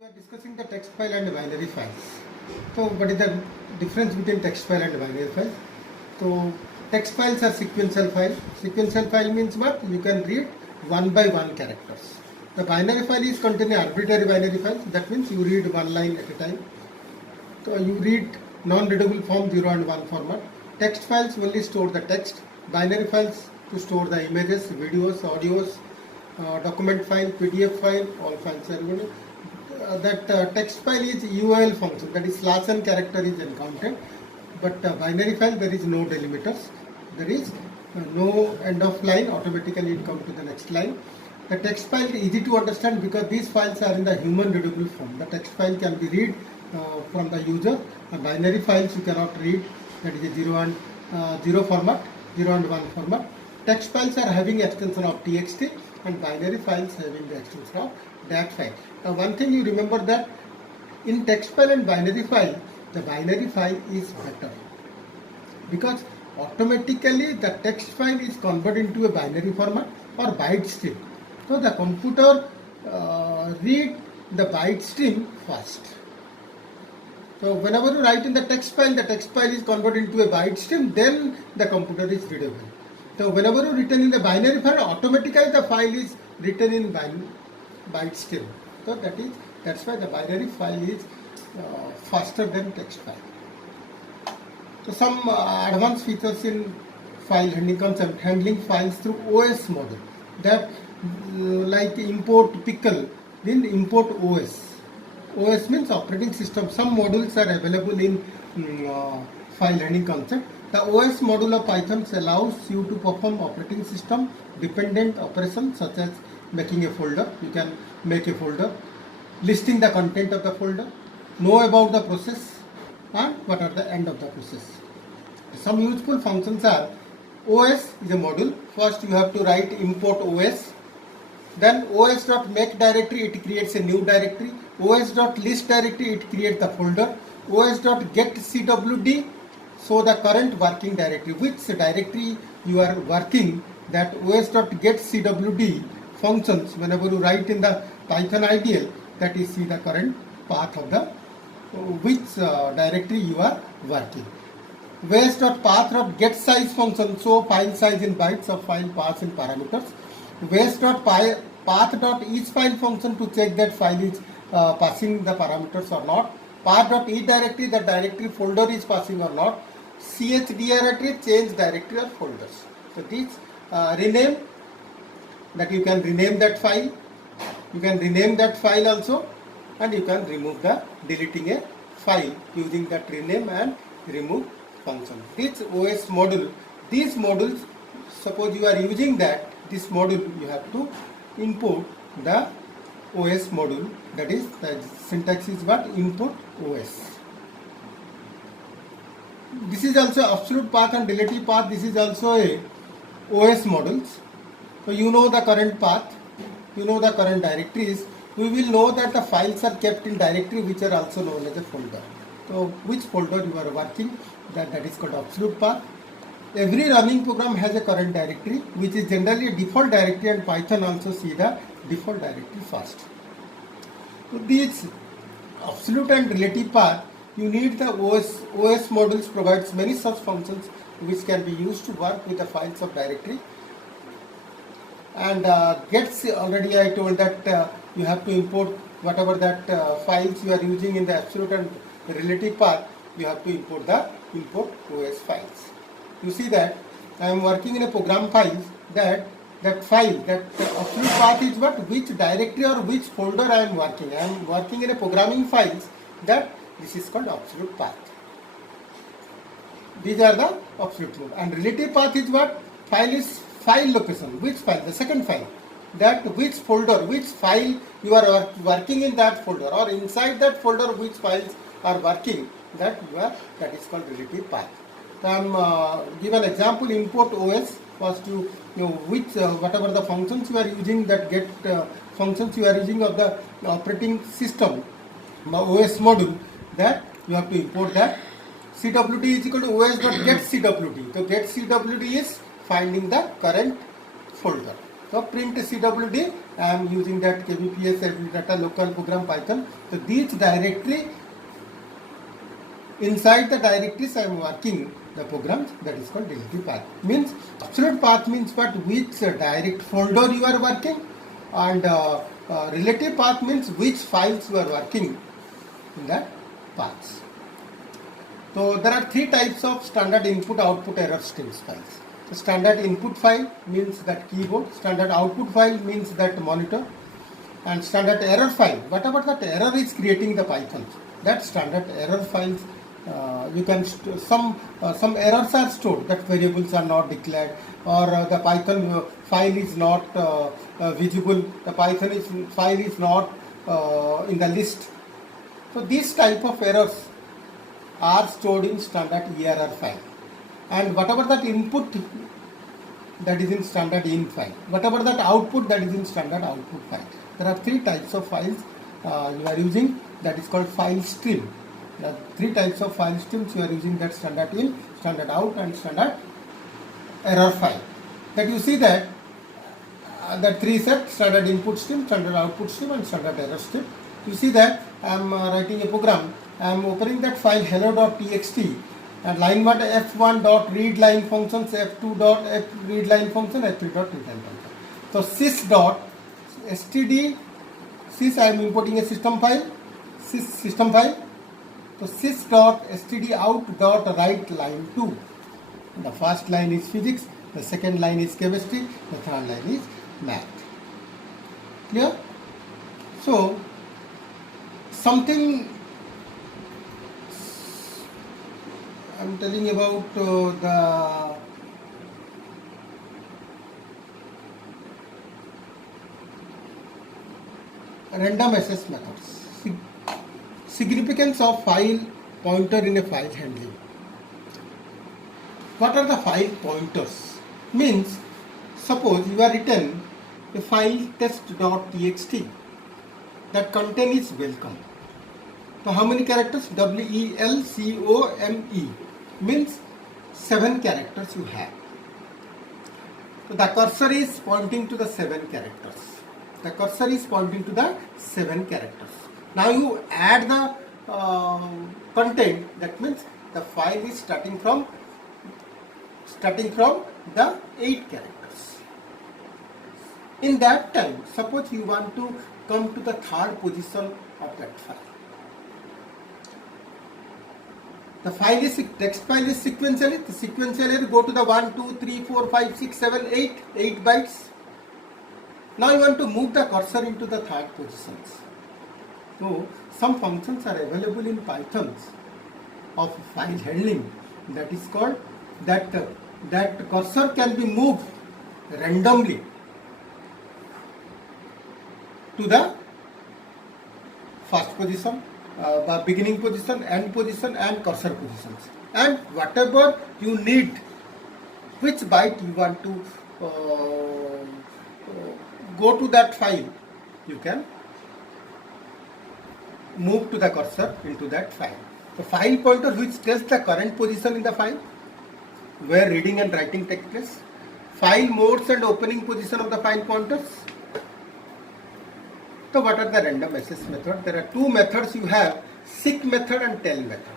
We are discussing the text file and binary files. So, what is the difference between text file and binary file? So, text files are sequential file. Sequential file means what? You can read one by one characters. The binary file is containing arbitrary binary file. That means you read one line at a time. So, you read non-readable form 0 and 1 format. Text files only store the text. Binary files to store the images, videos, audios, document file, PDF file, all files are good. That text file is URL function, that is slash and character is encountered, but binary file there is no delimiters, there is no end of line, automatically it comes to the next line. The text file is easy to understand because these files are in the human readable form. The text file can be read from the user. Binary files you cannot read, that is a 0 and 0 format, 0 and 1 format. Text files are having extension of txt and binary files having the extension of dat file. Now one thing you remember that in text file and binary file, the binary file is better because automatically the text file is converted into a binary format or byte stream. So the computer read the byte stream first. So whenever you write in the text file is converted into a byte stream, then the computer is readable. So whenever you written in the binary file, automatically the file is written in byte stream. So that's why the binary file is faster than text file. So some advanced features in file handling concept, handling files through OS model, that like import pickle, then import OS. OS means operating system. Some modules are available in file handling concept. The OS module of Python allows you to perform operating system dependent operations such as making a folder. You can make a folder, listing the content of the folder, know about the process, and what are the end of the process. Some useful functions are: OS is a module. First you have to write import OS. Then os.make directory, it creates a new directory. os.list directory, it creates the folder. os.get cwd, so the current working directory, which directory you are working, that os.get cwd functions, whenever you write in the Python IDL, that is see the current path of the which directory you are working. was.path.get size function, so file size in bytes of file path in parameters. was.path.each file function to check that file is passing the parameters or not. path.each directory, the directory folder is passing or not. ch directory, change directory or folders. So these rename, that you can rename that file. You can rename that file also, and you can remove the deleting a file using that rename and remove function. This OS module, these modules, suppose you are using that, this module you have to import the OS module, that is the syntax is what? Import OS. This is also absolute path and relative path. This is also a OS modules. So you know the current path, you know the current directories. We will know that the files are kept in directory which are also known as a folder. So which folder you are working, that is called absolute path. Every running program has a current directory which is generally a default directory, and Python also see the default directory first. So these absolute and relative path, you need the OS modules provides many such functions which can be used to work with the files of directory. And gets, already I told that you have to import whatever that files you are using in the absolute and relative path, you have to import the import OS files. You see that I am working in a program file, that file, that absolute path is what? Which directory or which folder I am working. I am working in a programming files, that this is called absolute path. These are the absolute mode. And relative path is what? File is file location. Which file? The second file. That which folder, which file you are working in that folder, or inside that folder which files are working, that is called relative path. So I am give an example. Import OS. First you know which whatever the functions you are using, that get functions you are using of the operating system OS module, that you have to import that. cwd is equal to os.get cwd. So get cwd is finding the current folder. So print CWD, I am using that kbps data local program Python. So these directory, inside the directories I am working the programs, that is called relative path. Means absolute path means what, which direct folder you are working, and relative path means which files you are working in that paths. So there are three types of standard input output error streams files. So standard input file means that keyboard, standard output file means that monitor, and standard error file, whatever that error is creating the Python, that standard error files, you can some errors are stored, that variables are not declared, or the Python file is not visible, the Python file is not in the list. So these type of errors are stored in standard error file, and whatever that input, that is in standard in file, whatever that output, that is in standard output file. There are three types of files you are using, that is called file stream. There are three types of file streams you are using, that standard in, standard out, and standard error file. That you see that that three set, standard input stream, standard output stream, and standard error stream. You see that I am writing a program, I am opening that file hello.txt, and line 1 f1.readline functions, f2.readline function, f3.readline function. So sys.std, sys I am importing a system file, sys system file. So sys.stdout.write line 2. The first line is physics, the second line is chemistry, the third line is math. Clear? So something I am telling about the random access methods. Significance of file pointer in a file handling. What are the file pointers? Means, suppose you are written a file test.txt, that content is welcome. So how many characters? WELCOME means 7 characters you have. So the cursor is pointing to the 7 characters. The cursor is pointing to the 7 characters. Now you add the content, that means the file is starting from the 8 characters. In that time, suppose you want to come to the third position of that file. The file is, text file is sequentially, the sequentially go to the 1, 2, 3, 4, 5, 6, 7, 8 bytes. Now you want to move the cursor into the third positions. So some functions are available in Python of file handling, that is called that cursor can be moved randomly to the first position, beginning position, end position, and cursor positions, and whatever you need, which byte you want to go to that file, you can move to the cursor into that file. The file pointer which tells the current position in the file, where reading and writing take place. File modes and opening position of the file pointers. So what are the random access method? There are two methods you have, seek method and tell method.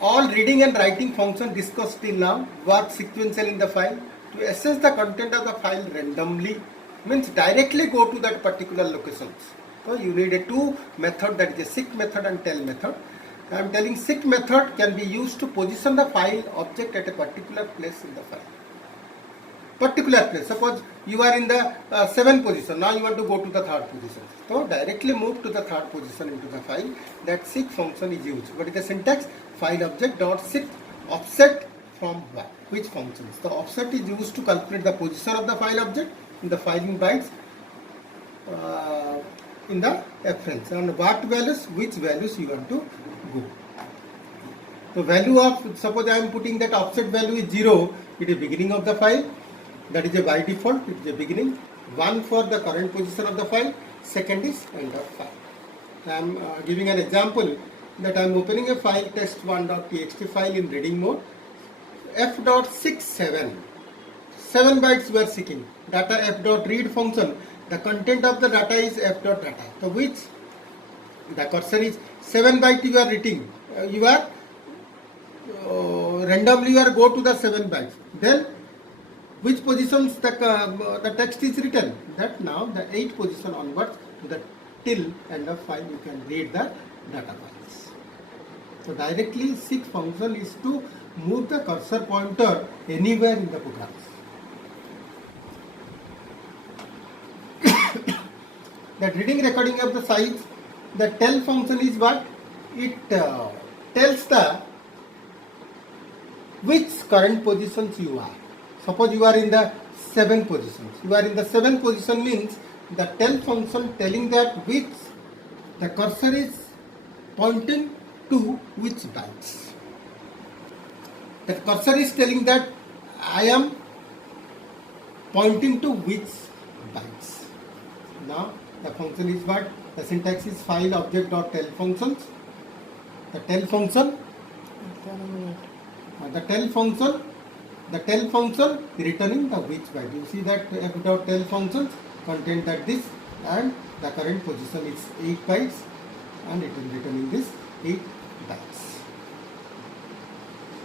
All reading and writing function discussed till now work sequentially in the file. To access the content of the file randomly means directly go to that particular locations. So you need a two method, that is a seek method and tell method. I am telling seek method can be used to position the file object at a particular place in the file. Particular place. Suppose you are in the 7th position. Now you want to go to the 3rd position. So directly move to the 3rd position into the file. That seek function is used. What is the syntax? File object dot seek offset from what? Which functions? The offset is used to calculate the position of the file object in the filing bytes in the reference, and what values, which values you want to go. So value of, suppose I am putting that offset value is 0, it is beginning of the file, that is a by default, it is a beginning. 1 for the current position of the file, second is end of file. I am giving an example that I am opening a file test1.txt file in reading mode. F.67 7 bytes we are seeking. Data f dot read function. The content of the data is f dot data. So which the cursor is 7 byte you are reading. You are randomly you are go to the 7 bytes. Then which positions the text is written? That now the 8 position onwards to the till end of file you can read the data files. So directly seek function is to move the cursor pointer anywhere in the program. That reading recording of the size, the tell function is what? It tells the which current positions you are. Suppose you are in the 7 positions. You are in the 7 position means the tell function telling that which the cursor is pointing to which bytes. The cursor is telling that I am pointing to which bytes. Now the function is what? The syntax is file object dot tell functions. The tell function. The tell function returning the which byte. You see that f dot tell functions contain that this and the current position is 8 bytes and it is returning this 8 bytes.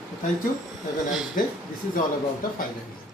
So thank you. Have a nice day. This is all about the file handling.